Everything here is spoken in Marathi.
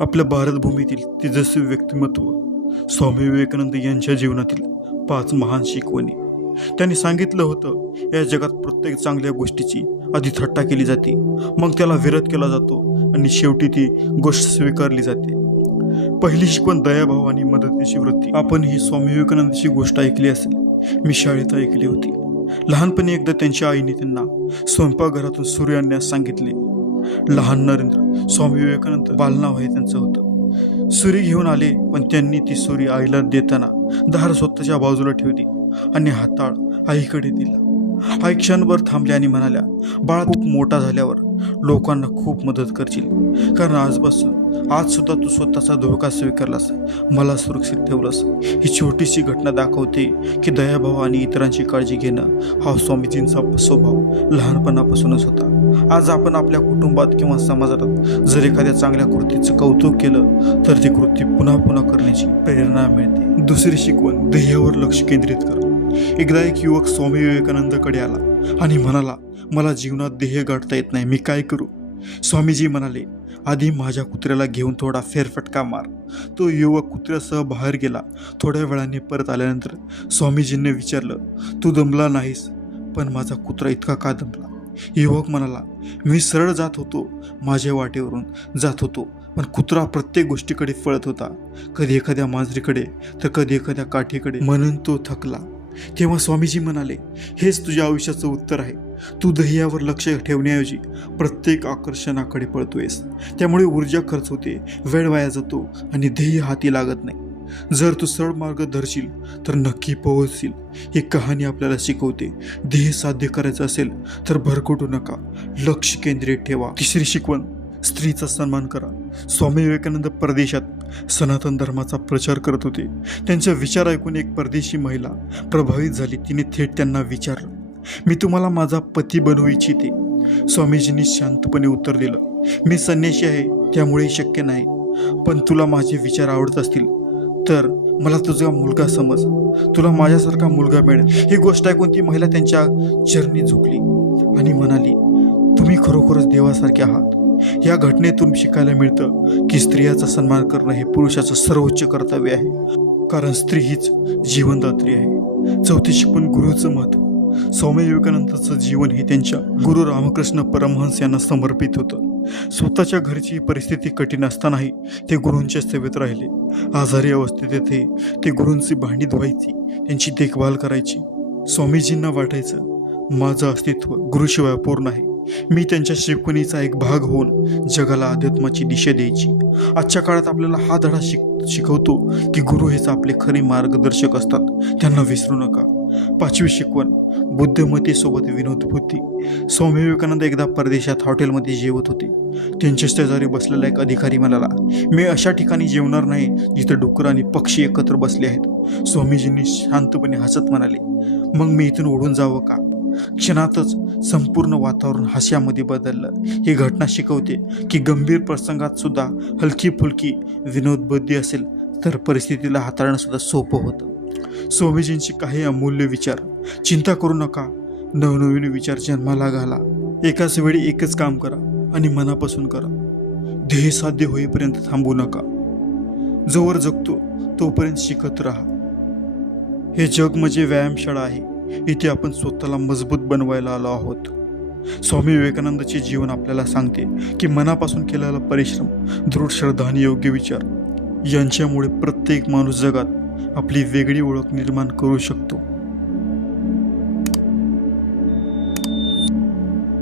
आपल्या भारतभूमीतील तेजस्वी व्यक्तिमत्व स्वामी विवेकानंद यांच्या जीवनातील पाच महान शिकवणी. त्यांनी सांगितलं होतं या जगात प्रत्येक चांगल्या गोष्टीची आधी थट्टा केली जाते मग त्याला विरोध केला जातो आणि शेवटी ती गोष्ट स्वीकारली जाते. पहिली शिकवण दयाभाव आणि मदतीची वृत्ती. आपण ही स्वामी विवेकानंदची गोष्ट ऐकली असेल मी शाळेत ऐकली होती. लहानपणी एकदा त्यांच्या आईने त्यांना स्वयंपाकघरातून सूर्य आणण्यास सांगितले. लहान नरेंद्र स्वामी विवेकानंद बालनाव हे त्यांचं होतं. सुरी घेऊन आले पण त्यांनी ती सुरी आईला देताना दार स्वतःच्या बाजूला ठेवली आणि हाताळ आईकडे दिला. आई क्षणभर थांबल्या आणि म्हणाल्या बाळा खूप मोठा झाल्यावर लोकांना खूप मदत करशील. कारण आजपासून आज सुद्धा तू स्वतःचा धोका स्वीकारलास. मला सुरक्षित ठेवलंस. ही छोटीशी घटना दाखवते की दयाभाव आणि इतरांची काळजी घेणं हा स्वामीजींचा स्वभाव लहानपणापासूनच होता. आज आपण आपल्या कुटुंबात किंवा समाजात जर एखाद्या चांगल्या कृतीचं कौतुक केलं तर ती कृती पुन्हा पुन्हा करण्याची प्रेरणा मिळते. दुसरी शिकवण ध्येयावर लक्ष केंद्रित कर. एकदा एक युवक स्वामी विवेकानंदकडे आला आणि म्हणाला मला जीवनात ध्येय गाठता येत नाही मी काय करू? स्वामीजी म्हणाले आधी माझ्या कुत्र्याला घेऊन थोडा फेरफटका मार. तो युवक कुत्र्यासह बाहेर गेला. थोड्या वेळाने परत आल्यानंतर स्वामीजींनी विचारलं तू दमला नाहीस पण माझा कुत्रा इतका का दमला? युवक म्हणाला मी सरळ जात होतो माझ्या वाटेवरून जात होतो पण कुत्रा प्रत्येक गोष्टीकडे पळत होता. कधी एखाद्या मांजरीकडे तर कधी एखाद्या काठीकडे. म्हणून तो थकला. तेव्हा स्वामीजी म्हणाले हेच तुझ्या आयुष्याचं उत्तर आहे. तू ध्येयावर लक्ष ठेवण्याऐवजी प्रत्येक आकर्षणाकडे पळतोयस. त्यामुळे ऊर्जा खर्च होते वेळ वाया जातो आणि ध्येय हाती लागत नाही. जर तू सरळ मार्ग धरशील तर नक्की पोहोचशील. ही कहाणी आपल्याला शिकवते. ध्येय साध्य करायचं असेल तर भरकटू नका. लक्ष केंद्रित ठेवा. तिसरी शिकवण स्त्रीचा सन्मान करा. स्वामी विवेकानंद परदेशात सनातन धर्माचा प्रचार करत होते. त्यांचा विचार ऐकून एक परदेशी महिला प्रभावित झाली. तिने थेट त्यांना विचारलं मी तुम्हाला माझा पती बनवू इच्छिते. स्वामीजींनी शांतपणे उत्तर दिलं मी संन्याशी आहे त्यामुळे शक्य नाही. पण तुला माझे विचार आवडत असतील तर मला तुझा मुलगा समज. तुला माझ्यासारखा मुलगा मिळेल. ही गोष्ट ऐकून ती महिला त्यांच्या चरणी झुकली आणि म्हणाली तुम्ही खरोखरच देवासारखे आहात. या घटनेतून शिकायला मिळतं की स्त्रियाचा सन्मान करणं हे पुरुषाचं सर्वोच्च कर्तव्य आहे. कारण स्त्री हीच जीवनदात्री आहे. चौथी शिकवण गुरुचं महत्त्व स्वामी विवेकानंदाचं जीवन हे त्यांच्या गुरु रामकृष्ण परमहंस यांना समर्पित होतं. स्वतःच्या घरची परिस्थिती कठीण असतानाही ते गुरूंच्या सेवेत राहिले. आजारी अवस्थेत येथे ते गुरूंची भांडी धुवायची त्यांची देखभाल करायची. स्वामीजींना वाटायचं माझं अस्तित्व गुरुशिवाय पूर्ण आहे. मी त्यांच्या शिकवणीचा एक भाग होऊन जगाला अध्यात्माची दिशा द्यायची. आजच्या काळात आपल्याला हा धडा शिक शिकवतो की गुरु हेच आपले खरे मार्गदर्शक असतात. त्यांना विसरू नका. पाचवी शिकवण बुद्धमतीसोबत विनोद बुद्धी. स्वामी विवेकानंद एकदा परदेशात हॉटेलमध्ये जेवत होते. त्यांच्या शेजारी बसलेला एक अधिकारी म्हणाला मी अशा ठिकाणी जेवणार नाही जिथे डुकर आणि पक्षी एकत्र बसले आहेत. स्वामीजींनी शांतपणे हसत म्हणाले मग मी इथून ओढून जावं का? क्षणातच संपूर्ण वातावरण हास्यामध्ये बदललं. ही घटना शिकवते की गंभीर प्रसंगात सुद्धा हलकी फुलकी विनोदबुद्धी असेल तर परिस्थितीला हाताळणं सुद्धा सोपं होतं. स्वामीजींचे काही अमूल्य विचार. चिंता करू नका. नवनवीन विचार जन्माला घाला. एकाच वेळी एकच काम करा आणि मनापासून करा. ध्येय साध्य होईपर्यंत थांबू नका. जोवर जगतो तोपर्यंत शिकत राहा. हे जग म्हणजे व्यायामशाळा आहे. इथे आपण स्वतःला मजबूत बनवायला आलो आहोत. स्वामी विवेकानंदचे जीवन आपल्याला सांगते की मनापासून केलेला परिश्रम दृढ श्रद्धा आणि योग्य विचार यांच्यामुळे प्रत्येक माणूस जगात आपली वेगळी ओळख निर्माण करू शकतो.